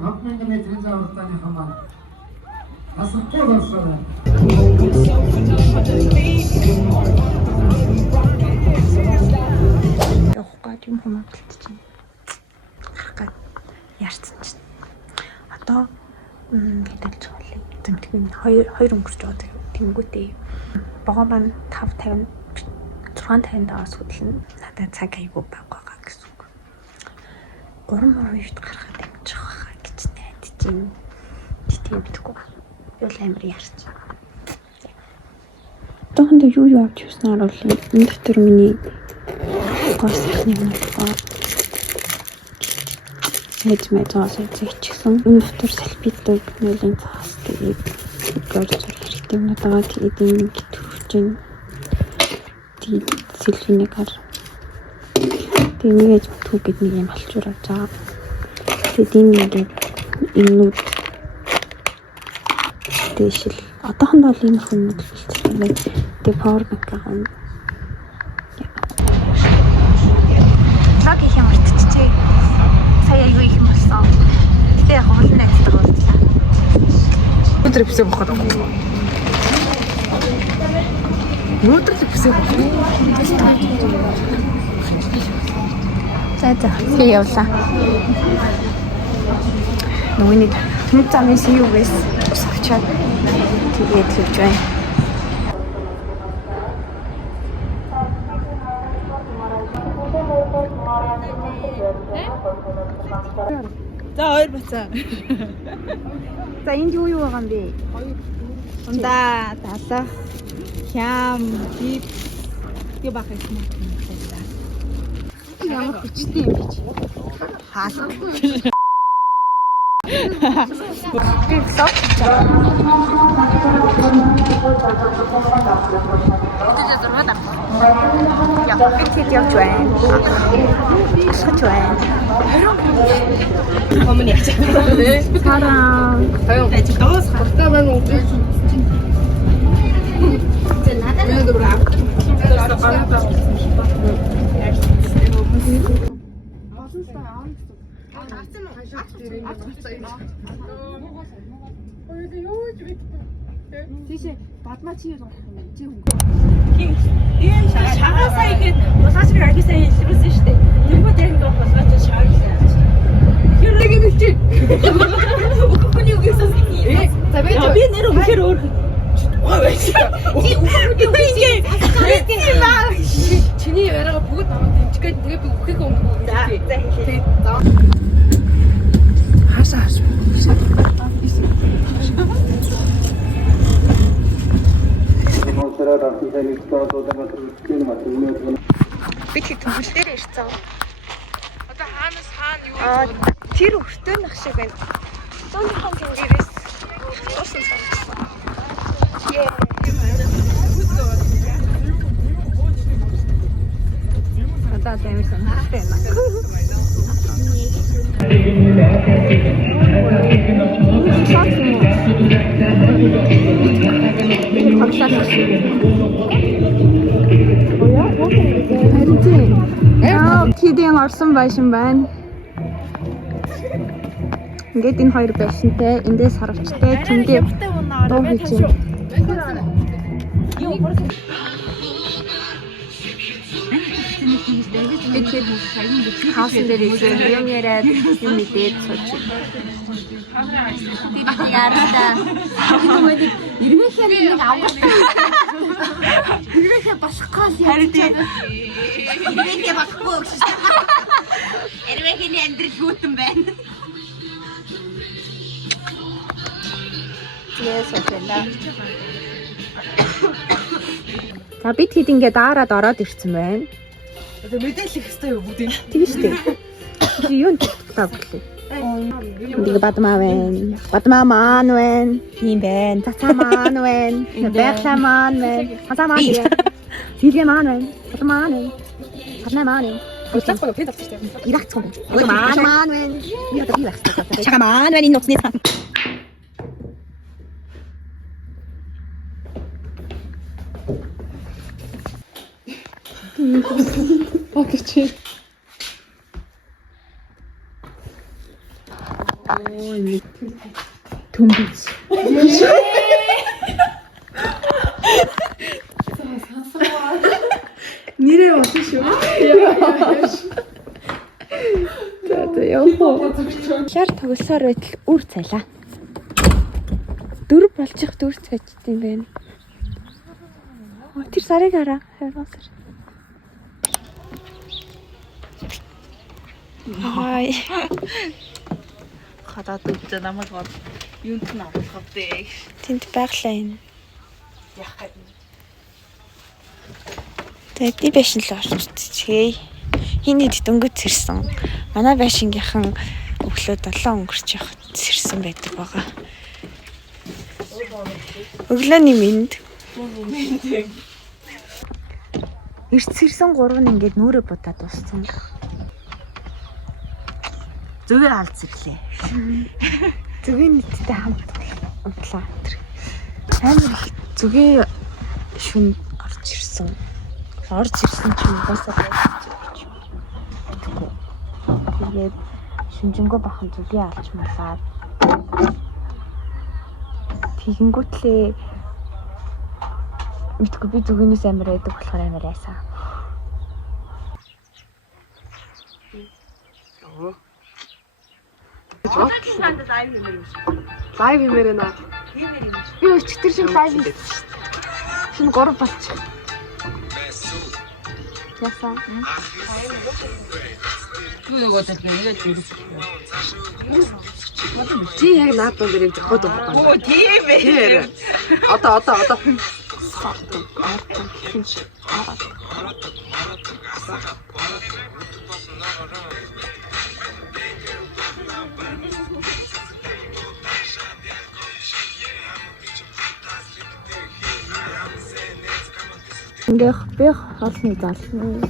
Хамтны мэдрэмж авалтаны хамаа. Асуултууд оршоо. Явахгүй юм хэмэглэж чинь. Хагад яарсан чинь. Одоо хэдэлж хоолой. Зэмтгэн 2 өнгөрч байгаа тэнгүүтээ. Богоо маань 5:50 6:50 даваас хөдлөн надад цаг аягүй байгаа гэсэн үг. 3:00-д гарахад амжих байгаа гэж найдаж байна. Тийм битгэв. Юу амар яарч. Тохонд юу явж юуснаар бол энэ дотор миний гол сайхны нутгаа Эд мэдээс зэвчихсэн. Энэ дотор салфитдаг нэлийн цаас тэгээд горж хэрэгтэй юм даа. Тэгээд ингэ төвчэн тэгээд сэлфинийг хар. Тэгээд нэгэж түүгээд нэг юм алчуур авч байгаа. Тэгээд ингэ энүүд дэшил одоохондоо л ийм хүмүүс хэлчихсэн. Тэгээд power bank авах. Цаг их юм уртчихээ. Сая аюу их юм болсон. Гэтэ яг олон найзтай уулзлаа. Өдөр бисээ бохоод байгаа. Өдөр бисээ бохоо. За явлаа. Нүуний түн замын сүүгээс усгачаад тэгээд хэлж байна. За хоёр бацаа. За энд юу байгаа юм бэ? Ундаа, талах, хям, дип юу бах юм бэ? Ямар хүчтэй юм бэ чи? Хаалга. Тэр лог чаа. Эдгээр дөрвөд авах. Яг хэд явж байна. Асгаж байна. Коммуни яач. Сараа. Таяа доос хатаа байна уу? Надад добра. Тийшээ бадмаа чи юу чи хүн. Тийм шагаасаа ихэд усаач гэрээсээ хэлсэн шүү дээ. Тэргүүд яг ингэ усаач шагаа. Хэрэг юм чи. Үгүй юу гэсэн юм. За би нэр үнэхээр өөр. Чиний яриага бүгд намайг дэмжгээд тэгээ би үхэх юм уу? За хэлээ. Хасаа. Би чи төгөл дээр ирсэн. Одоо хаанаас хаана юу Тэр өртөө нах шиг байна. Зүүнхэн тэнгэрээс туусан санагдсан. Одоо тамир санагдсан юм аа. Кидийн орсон байшин байна. Ингээд энэ хоёр байшинтай, эндээс харавчтай, тэндээ дуу хийж байна. Тэгээд хаасан дээр ирсэн юм яриад юм мэдээд сууж байна. Би яараа. Ирмэхээ нэг авах. Ирмэхээ босгоол ярьж. Ирмэхээ багхгүй гэж. Ирмэхний амьдрал хүйтэн байна. Яа сошиалаа. За бид хэд ингээд даарад ороод ирсэн байна. Одоо мэдээлэх хэрэгтэй юу бүгд юм. Тийм шүү дээ. Чи юу тагтаа болов? Энд бадмаа байна. Бадмаа маань байна. Тийм байна. Цацаа маань байна. Байглаа маань байна. Хазаа маань байна. Бигээ маань байна. Бадмаа маань байна. Хаднаа маань байна. Цацгаа пэт авчих шүү дээ. Ирахцсан байна. Ой маань байна. Би одоо ирах хэрэгтэй. Чага маань байна энэ нуцны цаа. Окей чи. Төмбөц. Нэрээ болсон шүү. За явах. Шар тоглосоор байтал үр цайлаа. 4 болчих 4 цайчд юм байна. Тэр сарыг хараа. Хайвасар. Хай. Хадаад өгч намайг юунд нь авах вэ? Тэнд байглаа энэ. Яах гээд. Тэгээд би байшин л орчихчихъя. Хиний дөнгөж сэрсэн. Манай байшингийнхан өглөө 7 өнгөрч явах сэрсэн байдаг байгаа. Өглөөний минь. Эрт сэрсэн 3 нь ингээд нүрэ будаад дууссан. Зүгээ алц ирлээ. Зүгээ нийтдээ хамт удлаа. Амар их зүгээ шүн орж ирсэн. Орж ирсэн чинь басаа байж. Тэгээд шүнжэнгөө бахан зүгээ алж малаад. Тэгэнгүүтлээ мэдгүй би зүгээс амар байдаг болохоор амар айсан. Лайв хэмээр наа. Би өчтөр шиг лайв хийсэн. Шинэ 3 болчих. Ясаа. Чи яг наад донд ирэх зохиод байгаа. Оо тийм ээ. Одоо. Ингээд би хоолны зална.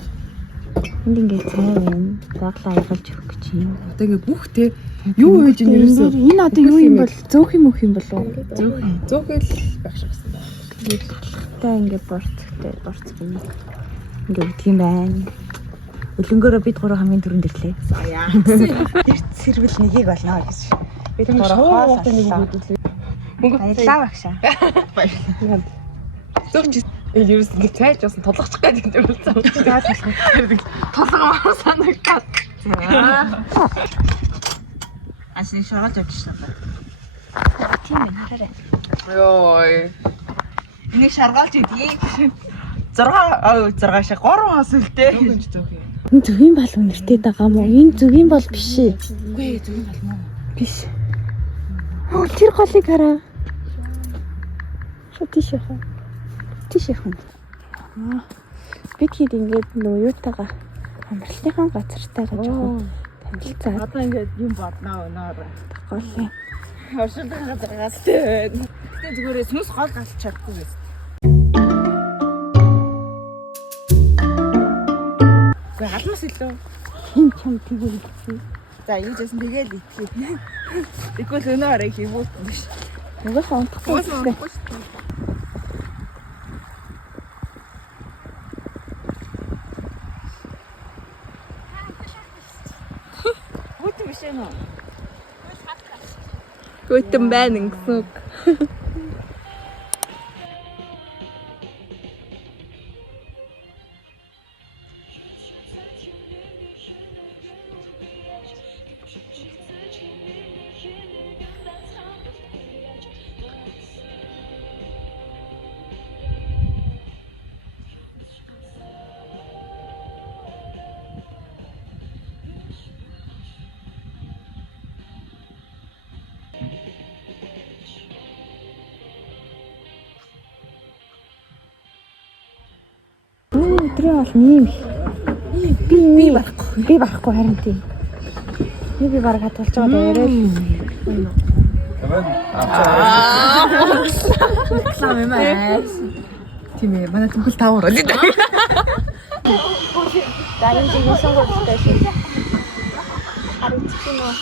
Энд ингээд цай байна. Заглаа ягалж өгөх гэж юм. Одоо ингээ бүх те юу хийж ин ерөөсөө. Энэ одоо юу юм бол зөөх юм болов уу? Зөөхөл байх шиг байна. Та ингээд борц гэнэ. Ингээд үтг юм байна. Өлөнгөөрөө бид 3 хамгийн түрүүнд ирлээ. Эрт сэрвэл нэгийг болно гэж. Бид 3 хоол нэг үүдүүлээ. Мөнгө баярлалаа багшаа. зөөгч ерөөс ингээ цайж басан тулгачих гэдэг юм болсон. Толгомоор санагдаад. Асны шаргалж авчихсан ба. Тийм ээ хараарай. Йой. Энийг шаргалж идье. 6 шиг 3 хос үлдээ. Энэ зүгийн бол үнэртэй байгаа мó? Энэ зүгийн бол биш ээ. Үгүй зүгийн бол мó. Биш. Тэр голыг хараа. Шо тийш яах вэ? Бид хэд ингээд нөө юутайгаа амралтынхаа газартайгаа жоохон танилцаад. Одоо ингээд юм бодноо өнөөр. Голын. Оршилдын газаргаас тээ. Гэтэ зүгээр сүнс гол галч чадахгүй байсан. Гэхдээ халмас илүү. Хин чам тэгээ хэлсэн. За юу ч гэсэн тэгээл итгэе. Тэгвэл өнөөр хийвүүт биш. Угаасаа унтахгүй. Гүтэн байна гэсэн үг. Өдрөө бол ийм би барахгүй харин тийм. Би бараг хатуулж байгаа яриа л. Реклам юм аа. Тийм ээ, манай төгөл таавар л дээ. Дарин жигээ сонгоолтой шүү. Харагдчих юм уу?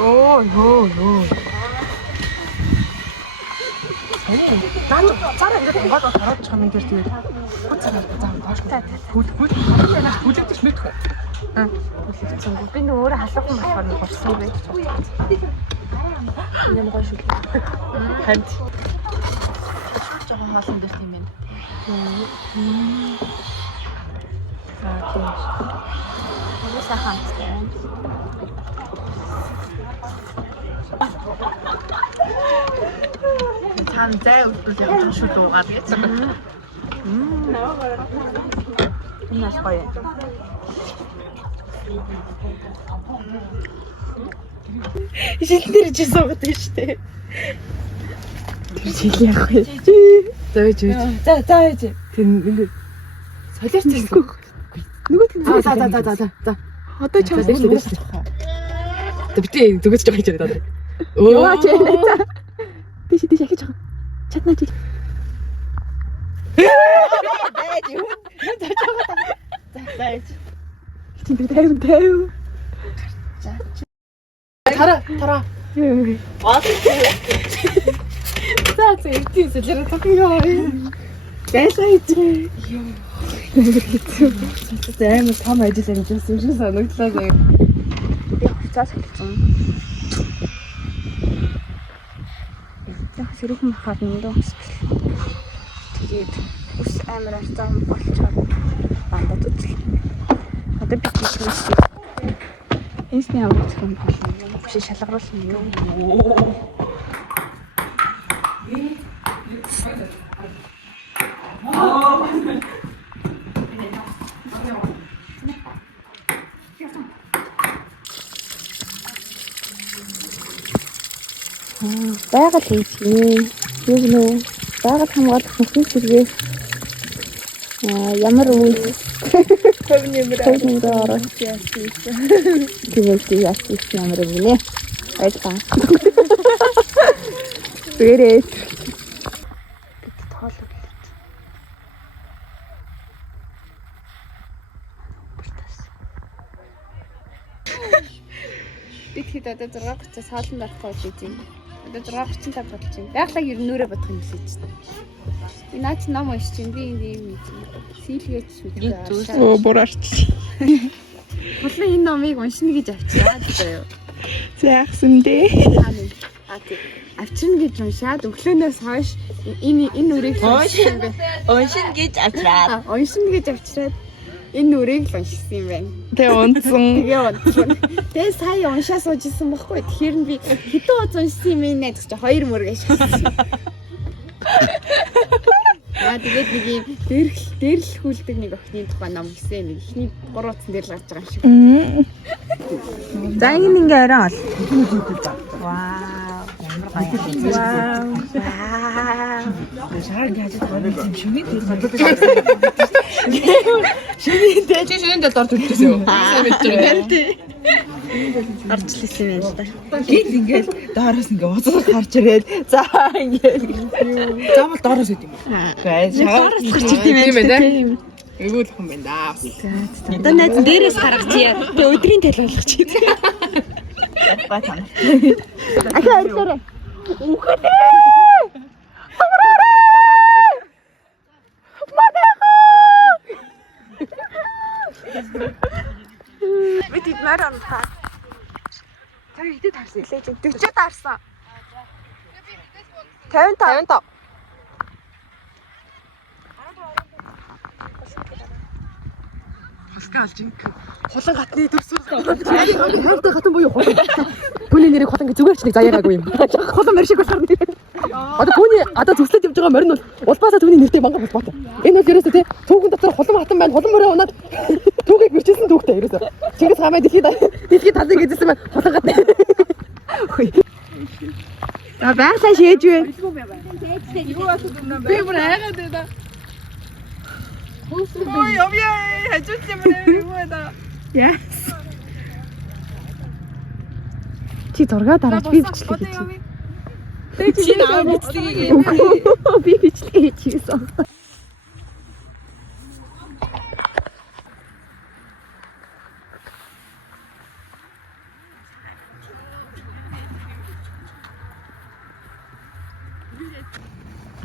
Оо. Цаараа ингээд угаад хараач юм дээр тэгээд цаараа заах бааш. Хүлээдэж мэдгүй. Үлэгцэн. Би нөө өөрөө халуухан болохоор нэг урсан байж байгаа. Энэ гоё шүү. Ханд. жоохон хоолн дээр тийм байна. Тийм. Энэ сахантай. Цаан зай үлдүүл явж шүү дуугаар гэж. Энэ бас гоё. Шилдэр чи суугаад байна шүү дээ. Тэр жил яах вэ? За байж. За байж. Тэр ингэ солиорч ирсэн. Нөгөө тийм. За. Одоо чамд Дэвтээ зүгэж жоо хийж байгаа. Яа ч юм. Тийш ахиж байгаа. Чаднаа чи. Байж юу? За байж. Тийм тайв. Тара. За эвтий солиороо тохиё. Гайсаа ичээ. За амар том ажил хийж байсан юм шиг санагдлаа заяа. Би хуцаас хэлсэн. Яг сэрүүхэн махад нэндээ хөсгөл. Тэгээд ус амар арцаа болчиход бандад үзлээ. Одоо би тийш энэсний амар зөвхөн болно. Биш шалгаруулсан юм. Байгаль хийж гинэ. Юу гэнэ? Байгаль хамгаалах нөхцөл зэрэг ямар үйл төвнөөр орох яасан. Тэгээд яасан ямар гинэ? Айдаа. Бэрээ. Тоолог. Бид хэд одоо 6:30-аас хоолнд авах гэж байна. Одоо 6:35 болж байна. Яглаа ер нь нүрэ бодох юм хэлж байна. Би наач ном уншиж байна. Би энэ юм юм. Сийлгээч шүү. Оо бураарч. Хотлон энэ номыг уншина гэж авчираа заяа. Зайхсан дээ. Тийм. Авчирна гэж уншаад өглөөнөөс хойш энэ нүрийг уншина Уншин гэж авчраад. Уншина гэж авчираад энэ нүрийг л уншсан юм байна. Тэ унтсан. Тэгээ унтсан. Тэгээ сая уншаа суужсэн байхгүй. Тэгэхээр нь би хэдэн удаа уншсан юм нэ гэж 2 мөргөө шатсан. Тэгээд нэг юм дээрлэхүүлдэг нэг охины тухай ном гисэн нэг ихний 3 утсан дээр л гарч байгаа юм шиг. За ингэ ингээ орой ол. Вау. Вау. Шаар яаж байгаа юм шүний дээр шүний дээр дорж үлдээсэн юм. Сайн мэдж байгаа. Орчлээсэн юм л да. Гэл ингээл доороос ингээ уцаа гарч ирээд за ингээл заавал доороос үт юм. Доороос гарч идэм байх. Эвгүй л юм байна да. Одоо найз дээрээс гаргачихъя. Тэгээ өдрийн тэл болгочих. Ятгаа тань. Ахаа ажиллаарай. Үхэлээ. Би тэднэр амтаа. Та хэдэд харсан илээж 40 таарсан. 55. Хаска алж ин. Хулан гатны төрсөн. Хайртай хатан буюу хулан. Түүний нэрийг хулан гэж зүгээрч нэг заяагаагүй юм. Хулан мэр шиг болохоор нэр. Одоо түүний зүслээд явж байгаа морин бол улбаасаа түүний нэртэй мангар холбоотой. Энэ бол ерөөсөө тий түүхэн дотор хулан хатан байна. Хулан мөрөө унаад түүхийг бэрчээсэн түүхтэй ерөөсөө. Чингис хаамаа дэлхийд тазыг эзэсэн байна. Хулан гатны. За байгалаа шээж вэ. Би бүр айгаад байна. Ой, явъя. Хажууд юм байна. Яс. Чи зураг дараач би бичлээ гэж. Чи наа бичлэгийг. Би бичлээ хийчихсэн.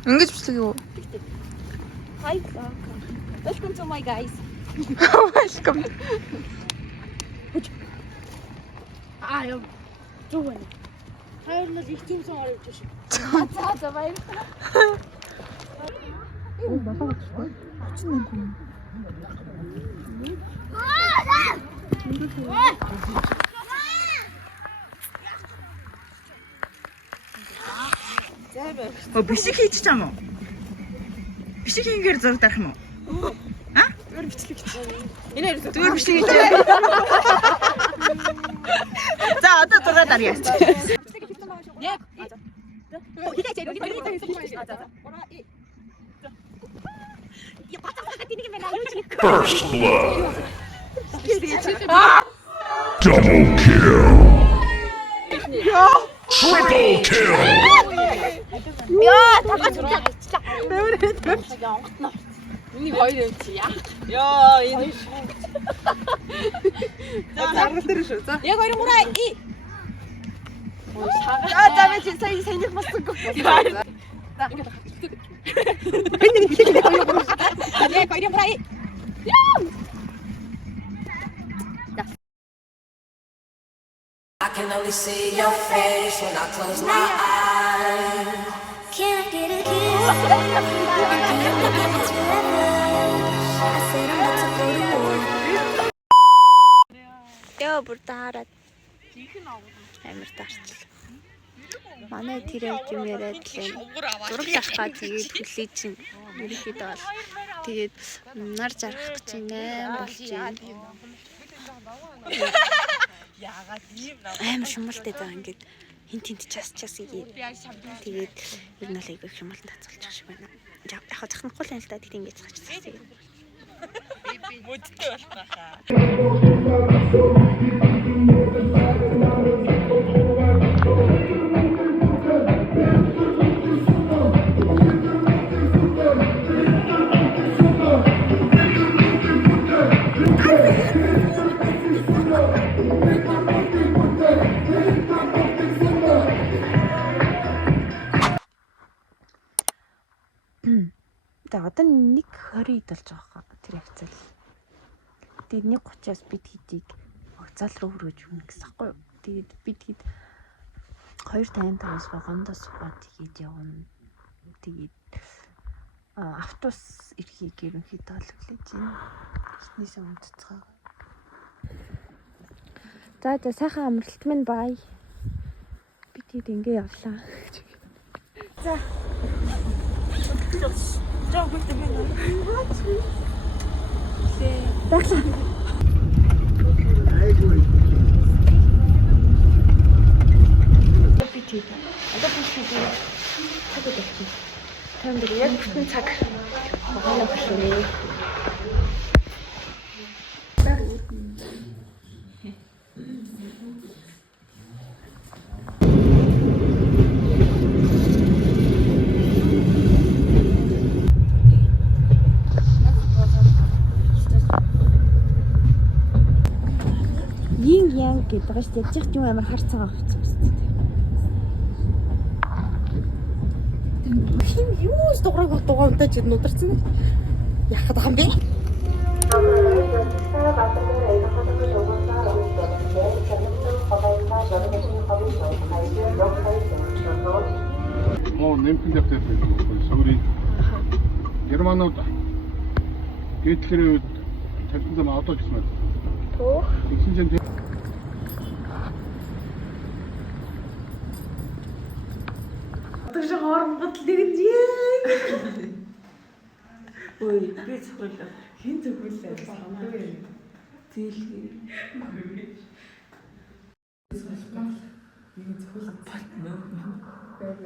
Ингэж бичлэг юу? Hi. Welcome to my guys. Welcome. Аа яа. Зүг байна. Хоёр нь их зүүнсэн орж явж шүү. За баяр. Бишиг хийж чам уу? Бишиг хийгээр зураг дарах юм уу? Аа? Өөр бичлэг хийчихсэн. Энэ хоёр Зүгээр бишиг хийж. За одоо зураг дарья. яг. Хилээч яг За. First blood. Double kill. Triple kill. Яа, тавгаж хийчихлаа. Миний хоёр явчих яа. Яа энэ. За харгал дээр шүү. За. Яг хоёр мураа. За би сая санийх басгүй. За. Ингээд яг хоёр мураа. I can only see your face when I close my eyes. Can't get a kiss. I can't look at this forever. I said I'm about to go to war. Яа бүр даарад. Амар даарчлаа. Манай тэр яг юм яриад лээ. Зураг авахгаа тэгээд хүлээ чинь. Ерөнхийдөө бол тэгээд нар жаргах гэж байна болж байна. Яагаад ийм Амар шумалтай байгаа ингээд хин тент час игээд тэгээд ер нь л айгүй шумалт тацуулчих шиг байна. Яг захнахгүй л юм л да тийм ингэж цаач. мөдтэй болох хаа. За одоо 1:20 болж байгаа тэр хавцал. Тэгээд 1:30-аас бид хэдийг вокзал руу хүргэж өгнө гэсэн аахгүй юу? Тэгээд бид хэд 2:55-аас вагондоо суугаад тэгээд явна. Тэгээд автобус ирэхийг ерөнхийдөө л хүлээж байна. Эхнээс өмнөцгөө. За сайхан амралт минь бай. Бид хэд ингэ явлаа. За Тэмдэг яг бүтэн цаг багаана болчихлоо. Yin-yang гэдэг байгаа шүү дээ. Ядчих юм амар хар цагаан хувцас. Хин юу ч дугаантай ч нударсан. Яхад байгаа юм бэ? Нэмхэн дэвтэр сүүрий германууд гэтгэр тавьсан зам одоо ч гэсэн. Тоо. Тэгсэн чинь Одоо шиг хоорондод нэгэн яг. Ой, би зөвхөн хин зөвхөлээ санахгүй юм. Тэлхий. Нэг зөвхөн бат нөө. Одоо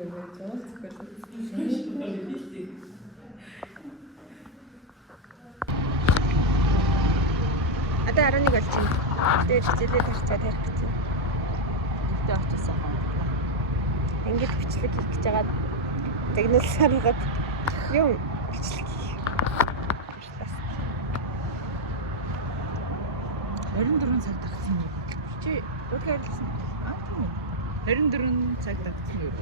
11 болж байна. Тэр хичээлээ тарцаа тарих гэж байна. Тэгтээ очсон юм. Ингээд бичлэг хийх гэж байгаа. Тэгнэл сарнгаад юм бичлэг хийх. 24 цаг тагсан юм. Чи удаа харилсан. Аа тийм үү. 24 цаг тагсан юм.